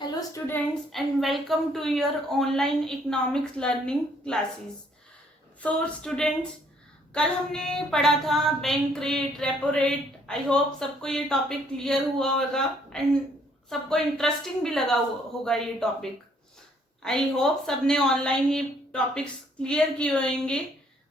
Hello students and welcome to your online economics learning classes. So students, कल हमने पढ़ा था bank rate, repo rate. I hope सबको ये टॉपिक क्लियर हुआ होगा एंड सबको इंटरेस्टिंग भी लगा होगा ये टॉपिक. आई होप सबने ऑनलाइन ये टॉपिक्स क्लियर किए होंगे.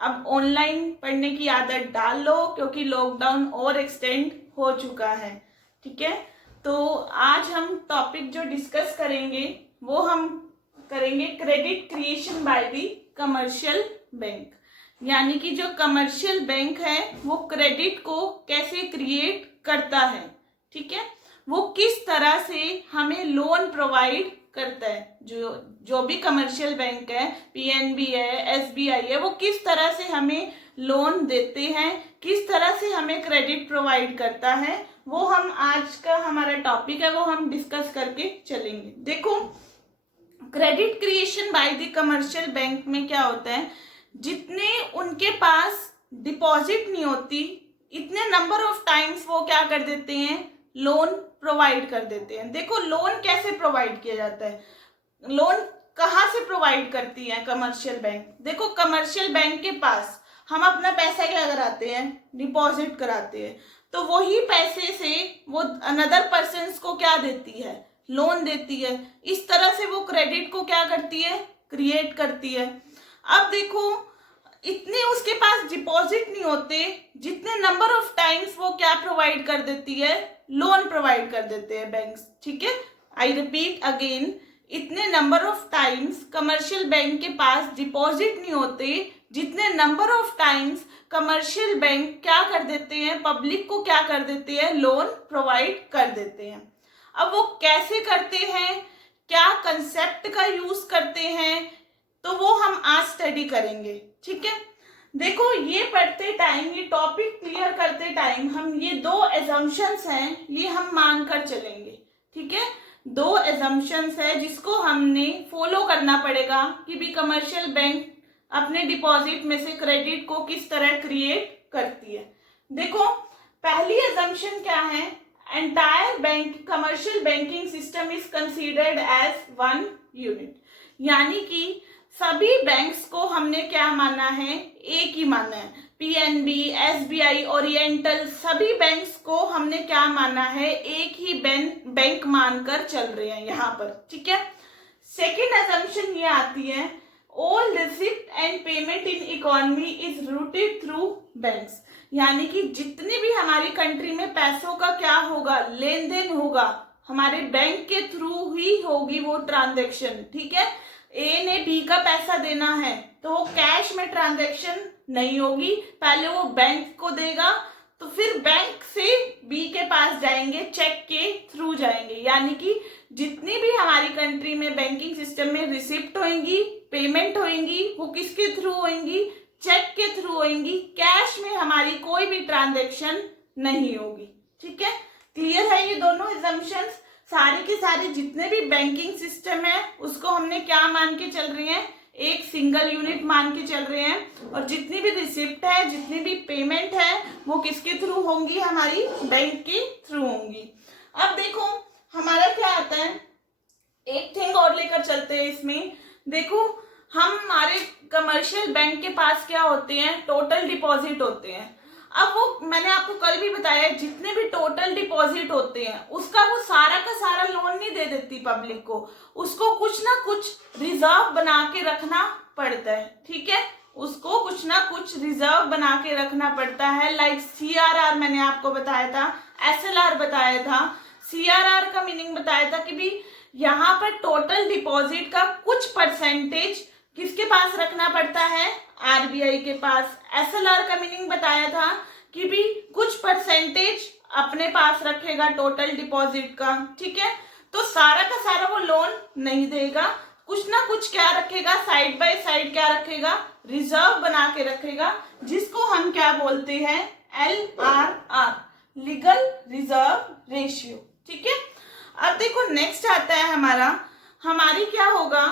अब ऑनलाइन पढ़ने की आदत डाल लो क्योंकि लॉकडाउन और एक्सटेंड हो चुका है. ठीक है, तो आज हम टॉपिक जो डिस्कस करेंगे वो हम करेंगे credit creation by the commercial bank. यानी कि जो कमर्शियल बैंक है वो क्रेडिट को कैसे क्रिएट करता है. ठीक है, वो किस तरह से हमें लोन प्रोवाइड करता है. जो भी कमर्शियल बैंक है, पीएनबी है, एसबीआई है, वो किस तरह से हमें लोन देते हैं, किस तरह से हमें क्रेडिट प्रोवाइड करता है, वो हम आज का हमारा टॉपिक है वो हम डिस्कस करके चलेंगे. देखो, credit creation by the commercial bank में क्या होता है, जितने उनके पास डिपॉजिट नहीं होती इतने नंबर ऑफ टाइम्स वो क्या कर देते हैं, लोन प्रोवाइड कर देते हैं. देखो, लोन कैसे प्रोवाइड किया जाता है, लोन कहाँ से प्रोवाइड करती है कमर्शियल बैंक. देखो, कमर्शियल बैंक के पास हम अपना पैसा क्या कराते हैं, डिपॉजिट कराते हैं. तो वही पैसे से वो अनदर पर्सन को क्या देती है, लोन देती है. इस तरह से वो क्रेडिट को क्या करती है, क्रिएट करती है. अब देखो, इतने उसके पास डिपॉजिट नहीं होते जितने नंबर ऑफ टाइम्स वो क्या प्रोवाइड कर देती है, लोन प्रोवाइड कर देते हैं बैंक्स. ठीक है, आई रिपीट अगेन, इतने number of times commercial bank के पास डिपॉजिट नहीं होते जितने number of times commercial bank क्या कर देते हैं, पब्लिक को क्या कर देते हैं, लोन प्रोवाइड कर देते हैं. अब वो कैसे करते हैं, क्या कंसेप्ट का यूज करते हैं, तो वो हम आज स्टडी करेंगे. ठीक है, देखो, ये पढ़ते टाइम, ये टॉपिक क्लियर करते टाइम हम ये दो एजम्पशंस हैं ये हम मानकर चलेंगे. ठीक है, दो एजम्पशंस है जिसको हमने फॉलो करना पड़ेगा कि भी कमर्शियल बैंक अपने डिपॉजिट में से क्रेडिट को किस तरह क्रिएट करती है. देखो, पहली एजम्पशन क्या है, entire bank commercial banking system is considered as one unit. यानी कि सभी बैंक्स को हमने क्या माना है, एक ही माना है. पीएनबी, एसबीआई, ओरिएंटल, सभी बैंक्स को हमने क्या माना है, एक ही बैंक मानकर चल रहे हैं यहाँ पर. ठीक है, सेकेंड असम्पशन ये आती है, all receipt and payment in economy is rooted through banks. यानी कि जितनी भी हमारी कंट्री में पैसों का क्या होगा, लेन देन होगा, हमारे बैंक के थ्रू ही होगी वो ट्रांजेक्शन. ठीक है, ए ने बी का पैसा देना है तो वो कैश में ट्रांजैक्शन नहीं होगी, पहले वो बैंक को देगा तो फिर बैंक से बी के पास जाएंगे, चेक के थ्रू जाएंगे. यानी कि जितनी भी हमारी कंट्री में बैंकिंग सिस्टम में रिसिप्ट होंगी, पेमेंट होंगी, वो किसके थ्रू होंगी, चेक के थ्रू होंगी. कैश में हमारी कोई भी ट्रांजैक्शन नहीं होगी. ठीक है, क्लियर है ये दोनों एजम्पशंस. सारी के सारे जितने भी बैंकिंग सिस्टम है उसको हमने क्या मान के चल रहे हैं, एक सिंगल यूनिट मान के चल रहे हैं. और जितनी भी रिसिप्ट है, जितनी भी पेमेंट है, वो किसके थ्रू होंगी, हमारी बैंक के थ्रू होंगी. अब देखो, हमारा क्या आता है, एक थिंग और लेकर चलते हैं इसमें. देखो, हमारे कमर्शियल बैंक के पास क्या होते हैं, टोटल डिपॉजिट होते हैं. अब वो मैंने आपको कल भी बताया, जितने भी टोटल डिपॉजिट होते हैं उसका वो सारा का सारा लोन नहीं दे देती पब्लिक को, उसको कुछ ना कुछ रिजर्व बना के रखना पड़ता है. ठीक है, उसको कुछ ना कुछ रिजर्व बना के रखना पड़ता है. लाइक सीआरआर मैंने आपको बताया था, एसएलआर बताया था. सीआरआर का मीनिंग बताया था कि भी यहाँ पर टोटल डिपॉजिट का कुछ परसेंटेज किसके पास रखना पड़ता है, आरबीआई के पास. एसएलआर का मीनिंग बताया था कि भी कुछ परसेंटेज अपने पास रखेगा टोटल डिपॉजिट का. ठीक है, तो सारा का सारा वो लोन नहीं देगा, कुछ ना कुछ क्या रखेगा, साइड बाय साइड क्या रखेगा, रिजर्व बना के रखेगा, जिसको हम क्या बोलते हैं, LRR, लीगल रिजर्व रेशियो. ठीक है, अब देखो नेक्स्ट आता है हमारी क्या होगा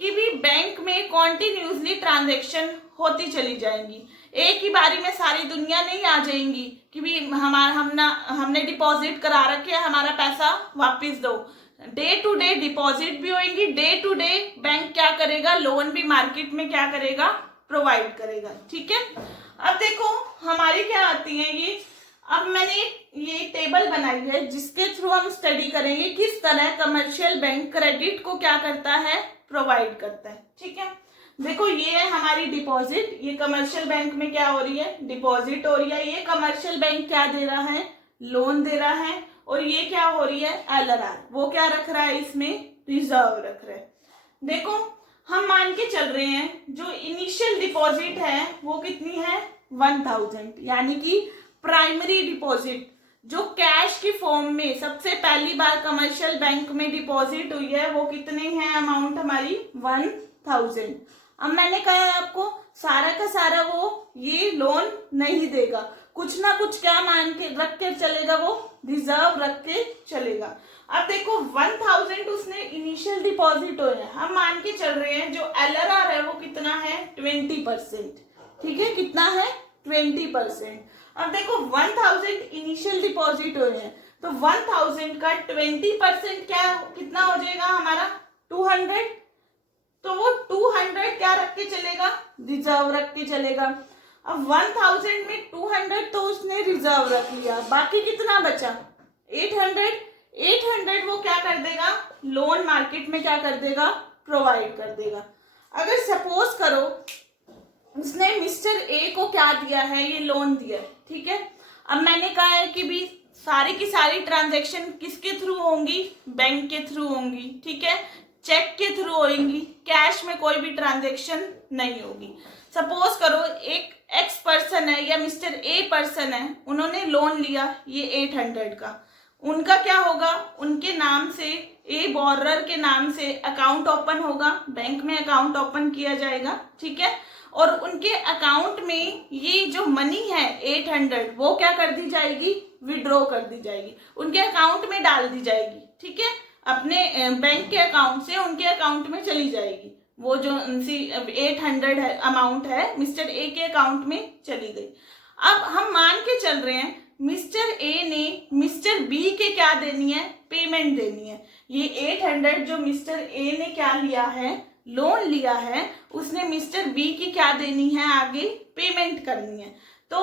कि भी बैंक में कॉन्टिन्यूसली ट्रांजैक्शन होती चली जाएंगी. एक ही बारी में सारी दुनिया नहीं आ जाएंगी कि भी हमने डिपॉजिट करा रखे, हमारा पैसा वापस दो. डे टू डे डिपॉजिट भी होंगी, डे टू डे बैंक क्या करेगा, लोन भी मार्केट में क्या करेगा, प्रोवाइड करेगा। ठीक है, अब देखो हमारी क्या आती है ये, अब मैंने ये टेबल बनाई है जिसके थ्रू हम स्टडी करेंगे किस तरह कमर्शियल बैंक क्रेडिट को क्या करता है, प्रोवाइड करता है। ठीक है, देखो ये है हमारी डिपॉजिट, ये कमर्शियल बैंक में क्या हो रही है, डिपॉजिट हो रही है। ये कमर्शियल बैंक क्या दे रहा है, लोन दे रहा है। और ये क्या हो रही है, LRR, वो क्या रख रहा है, इसमें रिजर्व रख रहा है। देखो हम मान के चल रहे हैं जो इनिशियल डिपॉजिट है वो कितनी है, 1000, यानी कि प्राइमरी डिपॉजिट जो कैश की फॉर्म में सबसे पहली बार कमर्शियल बैंक में डिपॉजिट हुई है वो कितने हैं, अमाउंट हमारी 1000। अब मैंने कहा है आपको सारा का सारा वो ये लोन नहीं देगा, कुछ ना कुछ क्या मान के रख के चलेगा, वो रिजर्व रख के चलेगा। अब देखो 1000 उसने इनिशियल डिपॉजिट हो है, हम मान के चल रहे हैं जो LRR है वो कितना है, 20%। ठीक है, कितना है, 20%। अब देखो 1000 इनिशियल डिपॉजिट हो है तो 1000 का 20% क्या कितना हो जाएगा हमारा, 200। तो वो 200 क्या रख के चलेगा, रिजर्व रख के चलेगा। अब 1000 में 200 तो उसने रिजर्व रख लिया, बाकी कितना बचा, 800 वो क्या कर देगा, लोन मार्केट में क्या कर देगा, प्रोवाइड कर देगा। अगर सपोज करो उसने मिस्टर ए को क्या दिया है, ये लोन दिया है। ठीक है, अब मैंने कहा है कि भी सारी की सारी ट्रांजैक्शन किसके थ्रू होंगी, बैंक के थ्रू होंगी। ठीक है, चेक के थ्रू होंगी, कैश में कोई भी ट्रांजैक्शन नहीं होगी। सपोज करो एक एक्स पर्सन है या मिस्टर ए पर्सन है, उन्होंने लोन लिया ये 800 का, उनका क्या होगा, उनके नाम से, ए बोरर के नाम से अकाउंट ओपन होगा, बैंक में अकाउंट ओपन किया जाएगा। ठीक है, और उनके अकाउंट में ये जो मनी है 800 वो क्या कर दी जाएगी, विड्रॉ कर दी जाएगी, उनके अकाउंट में डाल दी जाएगी। ठीक है, अपने बैंक के अकाउंट से उनके अकाउंट में चली जाएगी, वो जो 800 है अमाउंट है मिस्टर ए के अकाउंट में चली गई। अब हम मान के चल रहे हैं मिस्टर ए ने मिस्टर बी के क्या देनी है, पेमेंट देनी है। ये 800 जो मिस्टर ए ने क्या लिया है, लोन लिया है, उसने मिस्टर बी की क्या देनी है, आगे पेमेंट करनी है। तो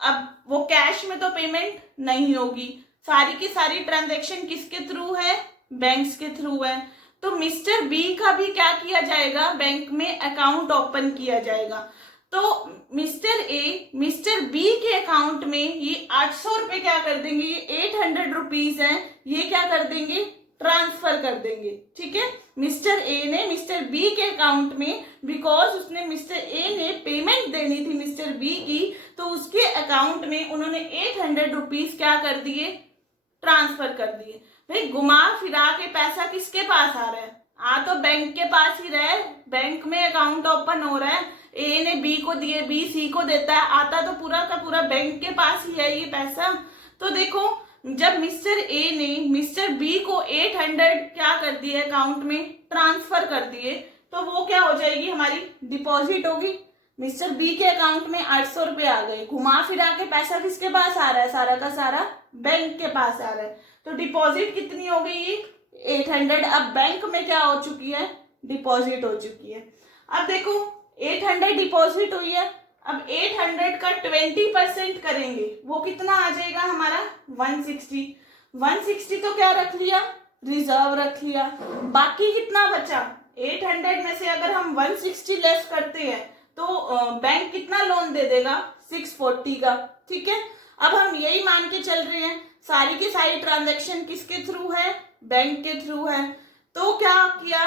अब वो कैश में तो पेमेंट नहीं होगी, सारी की सारी ट्रांजैक्शन किसके थ्रू है, बैंक्स के थ्रू है। तो मिस्टर बी का भी क्या किया जाएगा, बैंक में अकाउंट ओपन किया जाएगा। तो मिस्टर ए मिस्टर बी के अकाउंट में ये 800 रुपए क्या कर देंगे, ये 800 रुपीज है, ये क्या कर देंगे, ट्रांसफर कर देंगे। ठीक है, मिस्टर ए ने मिस्टर बी के अकाउंट में, बिकॉज उसने मिस्टर ए ने पेमेंट देनी थी मिस्टर बी की, तो उसके अकाउंट में उन्होंने 800 रुपीज क्या कर दिए, ट्रांसफर कर दिए। भाई घुमा फिरा के पैसा किसके पास आ रहा है, आ तो बैंक के पास ही रहे, बैंक में अकाउंट ओपन हो रहा है, ए ने बी को दिए, बी सी को देता है, आता तो पूरा का पूरा बैंक के पास ही है ये पैसा। तो देखो जब मिस्टर ए ने मिस्टर बी को 800 क्या कर दिए, अकाउंट में ट्रांसफर कर दिए, तो वो क्या हो जाएगी, हमारी डिपॉजिट होगी। मिस्टर बी के अकाउंट में 800 रुपए आ गए, घुमा फिरा के पैसा किसके पास आ रहा है, सारा का सारा बैंक के पास आ रहा है। तो डिपॉजिट कितनी हो गई, 800। अब बैंक में क्या हो चुकी है, डिपॉजिट हो चुकी है। अब देखो 800 डिपॉजिट हुई है, अब 800 का 20% करेंगे, वो कितना आ जाएगा हमारा, 160। 160 तो क्या रख लिया, रिजर्व रख लिया। बाकी कितना बचा, 800 में से अगर हम 160 लेस करते हैं तो बैंक कितना लोन दे देगा, 640 का। ठीक है, अब हम यही मान के चल रहे हैं सारी की सारी ट्रांजैक्शन किसके थ्रू है, बैंक के थ्रू है। तो क्या किया,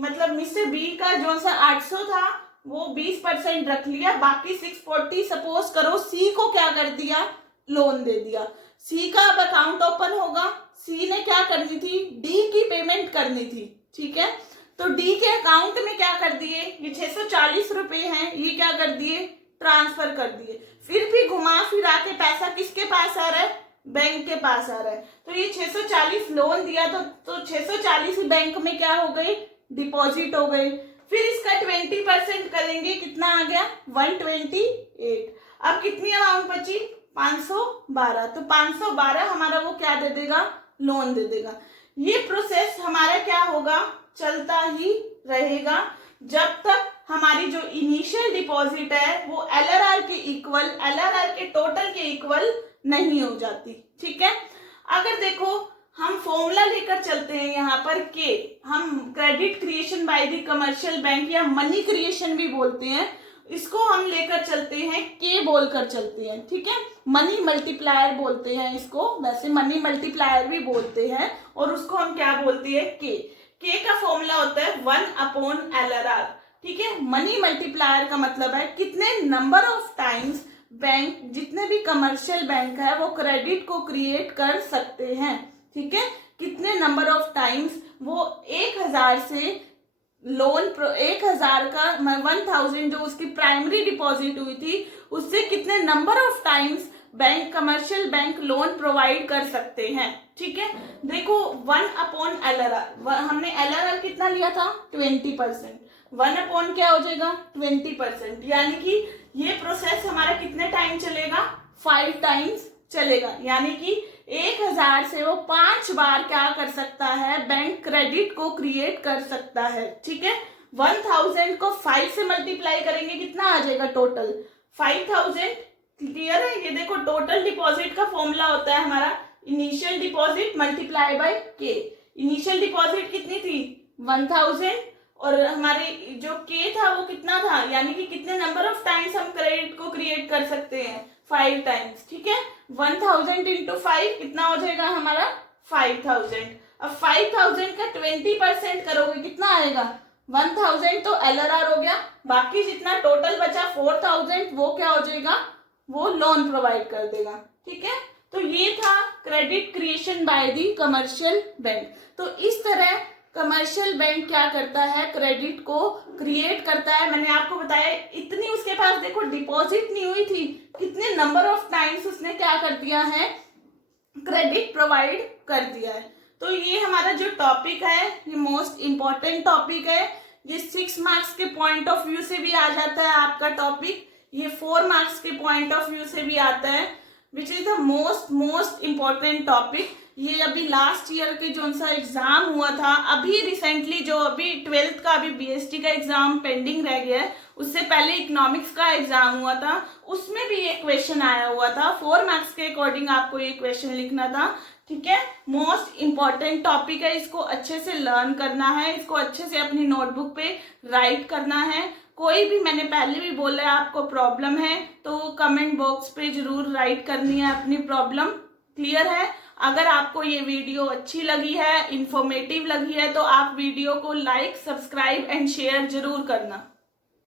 मतलब मिस्टर बी का जो सा 800 था वो 20% रख लिया, बाकी 640 सपोज करो सी को क्या कर दिया, लोन दे दिया। सी का अब अकाउंट ओपन होगा, सी ने क्या करनी थी, डी की पेमेंट करनी थी। ठीक है, तो डी के अकाउंट में क्या कर दिए, ये 640 रुपए हैं, ये क्या कर दिए, ट्रांसफर कर दिए। फिर भी घुमा फिरा के पैसा किसके पास आ रहा है, बैंक के पास आ रहा है। तो ये 640 लोन दिया तो 640 बैंक में क्या हो गई, डिपॉजिट हो गई। फिर इसका 20% करेंगे, कितना आ गया, 128। अब कितनी अमाउंट बची, 512। तो 512 हमारा वो क्या दे देगा, लोन दे देगा। ये प्रोसेस हमारा क्या होगा, चलता ही रहेगा जब तक हमारी जो इनिशियल डिपॉजिट है वो एलआरआर के इक्वल, एलआरआर के टोटल के इक्वल नहीं हो जाती। ठीक है, अगर देखो हम फॉर्मूला लेकर चलते हैं यहाँ पर के, हम credit creation by the commercial bank या मनी क्रिएशन भी बोलते हैं, इसको हम लेकर चलते हैं के बोलकर चलते हैं। ठीक है, मनी मल्टीप्लायर बोलते हैं इसको, वैसे मनी मल्टीप्लायर भी बोलते हैं, और उसको हम क्या बोलते हैं, के का फॉर्मूला होता है 1/LRR। ठीक है, मनी मल्टीप्लायर का मतलब है कितने नंबर ऑफ टाइम्स बैंक, जितने भी कमर्शियल बैंक है वो क्रेडिट को क्रिएट कर सकते हैं। ठीक है, कितने नंबर ऑफ टाइम्स वो 1000 से लोन, 1000 का 1000 जो उसकी प्राइमरी डिपॉजिट हुई थी उससे कितने number of times bank, commercial bank loan provide कर सकते हैं। ठीक है, देखो 1/LRR, हमने LRR कितना लिया था, 20%, 1 क्या हो जाएगा, 20%, यानी कि ये प्रोसेस हमारा कितने टाइम चलेगा, 5 टाइम्स चलेगा, यानी कि 1000 से वो 5 बार क्या कर सकता है, बैंक क्रेडिट को क्रिएट कर सकता है। ठीक है, 1000 को 5 से मल्टीप्लाई करेंगे कितना आ जाएगा, टोटल 5000। क्लियर है, ये देखो टोटल डिपॉजिट का फॉर्मूला होता है हमारा इनिशियल डिपॉजिट मल्टीप्लाई बाय के। इनिशियल डिपॉजिट कितनी थी, 1000, और हमारे जो के था वो कितना था, यानी कि कितने नंबर ऑफ टाइम्स हम क्रेडिट को क्रिएट कर सकते हैं, 5 टाइम्स। ठीक है, 1000 इंटू 5 कितना हो जाएगा हमारा, 5000। अब 5000 का 20% करोगे कितना आएगा, 1000 तो LRR हो गया, बाकी जितना टोटल बचा 4000 वो क्या हो जाएगा, वो लोन प्रोवाइड कर देगा। ठीक है, तो ये था credit creation by the commercial bank. तो इस तरह कमर्शियल बैंक क्या करता है, क्रेडिट को क्रिएट करता है। मैंने आपको बताया इतनी उसके पास देखो डिपॉजिट नहीं हुई थी, कितने नंबर ऑफ टाइम्स उसने क्या कर दिया है, क्रेडिट प्रोवाइड कर दिया है। तो ये हमारा जो टॉपिक है ये मोस्ट इंपॉर्टेंट टॉपिक है, ये 6 मार्क्स के पॉइंट ऑफ व्यू से भी आ जाता है आपका टॉपिक, ये 4 मार्क्स के पॉइंट ऑफ व्यू से भी आता है, which is the most important topic. ये अभी लास्ट ईयर के जो सा एग्जाम हुआ था, अभी रिसेंटली जो अभी 12th का अभी BST का एग्जाम पेंडिंग रह गया है, उससे पहले इकोनॉमिक्स का एग्जाम हुआ था, उसमें भी ये क्वेश्चन आया हुआ था। 4 मार्क्स के अकॉर्डिंग आपको ये क्वेश्चन लिखना था। ठीक है, मोस्ट इम्पॉर्टेंट टॉपिक है, इसको अच्छे से लर्न करना है, इसको अच्छे से अपनी नोटबुक पे राइट करना है। कोई भी, मैंने पहले भी बोला है, आपको प्रॉब्लम है तो कमेंट बॉक्स पे जरूर राइट करनी है अपनी प्रॉब्लम। क्लियर है, अगर आपको ये वीडियो अच्छी लगी है, इंफॉर्मेटिव लगी है, तो आप वीडियो को लाइक, सब्सक्राइब एंड शेयर जरूर करना।